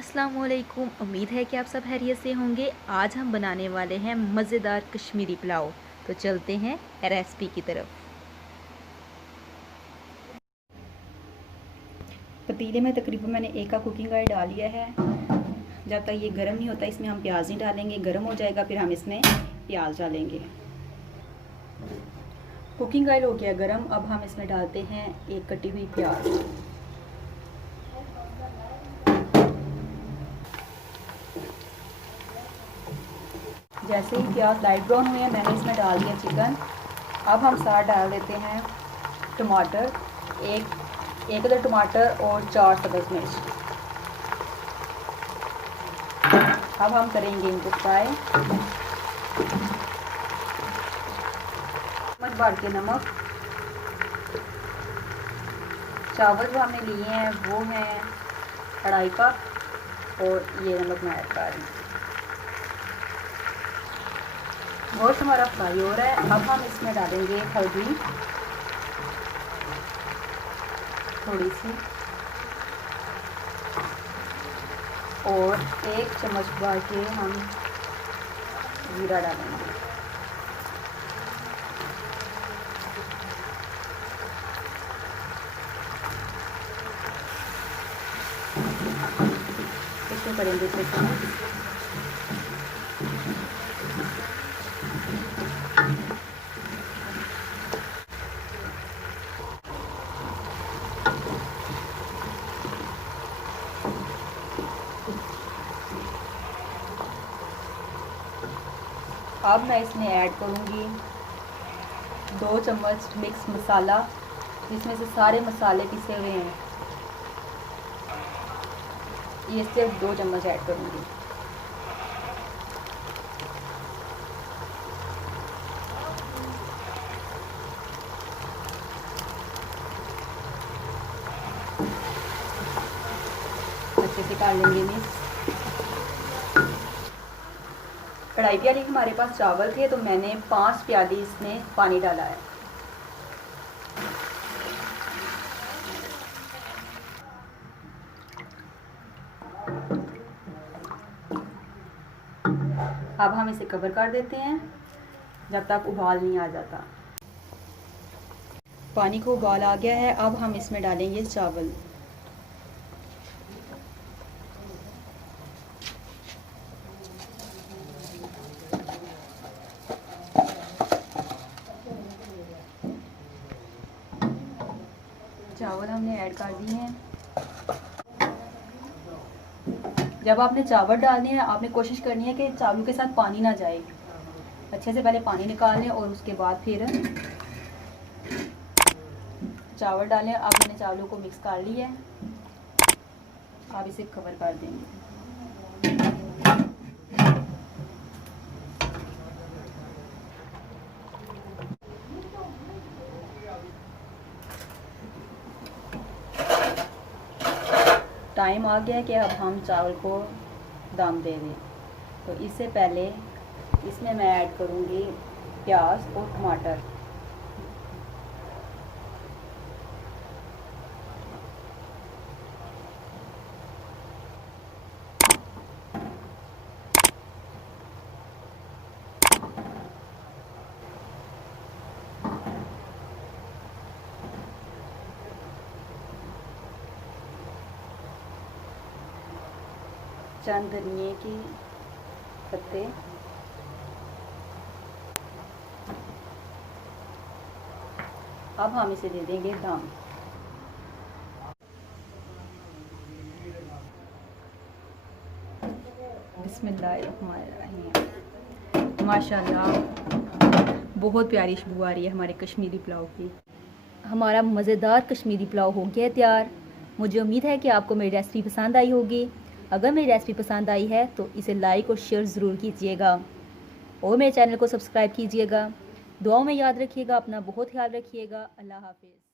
अस्सलामुअलैकुम। उम्मीद है कि आप सब खैरियत से होंगे। आज हम बनाने वाले हैं मज़ेदार कश्मीरी पुलाव। तो चलते हैं रेसिपी की तरफ। पतीले में तकरीबन मैंने 1 कप कुकिंग ऑयल डाल लिया है। जब तक ये गर्म नहीं होता इसमें हम प्याज नहीं डालेंगे। गर्म हो जाएगा फिर हम इसमें प्याज डालेंगे। कुकिंग ऑयल हो गया गर्म। अब हम इसमें डालते हैं 1 कटी हुई प्याज। जैसे ही प्याज लाइट ब्राउन हुए हैं मैंने इसमें डाल दिया चिकन। अब हम साथ डाल देते हैं टमाटर, एक अदर टमाटर और 4 सब्ज़ मिर्च। अब हम करेंगे इनको फ्राई। चम्मच भर के नमक। चावल जो हमने लिए हैं वो हैं 2.5 कप और ये नमक मैं ऐड कर रही हूँ। गोश्त हमारा फ्राई हो रहा है। अब हम इसमें डालेंगे हल्दी थोड़ी सी और 1 चम्मच भर के हम जीरा डालेंगे। इसको करेंगे अब मैं इसमें ऐड करूँगी 2 चम्मच मिक्स मसाला, जिसमें से सारे मसाले पिसे हुए हैं। ये सिर्फ 2 चम्मच ऐड करूँगी। अच्छे से कर लेंगे मिक्स। कढ़ाई प्याली हमारे पास चावल थे तो मैंने 5 प्याली इसमें पानी डाला है। अब हम इसे कवर कर देते हैं जब तक उबाल नहीं आ जाता। पानी को उबाल आ गया है। अब हम इसमें डालेंगे चावल। चावल हमने ऐड कर दिए हैं। जब आपने चावल डालने हैं आपने कोशिश करनी है कि चावलों के साथ पानी ना जाए। अच्छे से पहले पानी निकाल लें और उसके बाद फिर चावल डालें। अब मैंने चावलों को मिक्स कर लिया है। अब इसे कवर कर देंगे। टाइम आ गया कि अब हम चावल को दम दे दें। तो इससे पहले इसमें मैं ऐड करूँगी प्याज और टमाटर। चंद धनिए की पत्ते। अब हम इसे दे देंगे दम। बिस्मिल्लाहिर्रहमानिर्रहीम। माशाल्लाह बहुत प्यारी खुशबू आ रही है हमारे कश्मीरी पुलाव की। हमारा मज़ेदार कश्मीरी पुलाव हो गया तैयार। मुझे उम्मीद है कि आपको मेरी रेसिपी पसंद आई होगी। अगर मेरी रेसिपी पसंद आई है तो इसे लाइक और शेयर ज़रूर कीजिएगा और मेरे चैनल को सब्सक्राइब कीजिएगा। दुआओं में याद रखिएगा। अपना बहुत ख्याल रखिएगा। अल्लाह हाफ़िज़।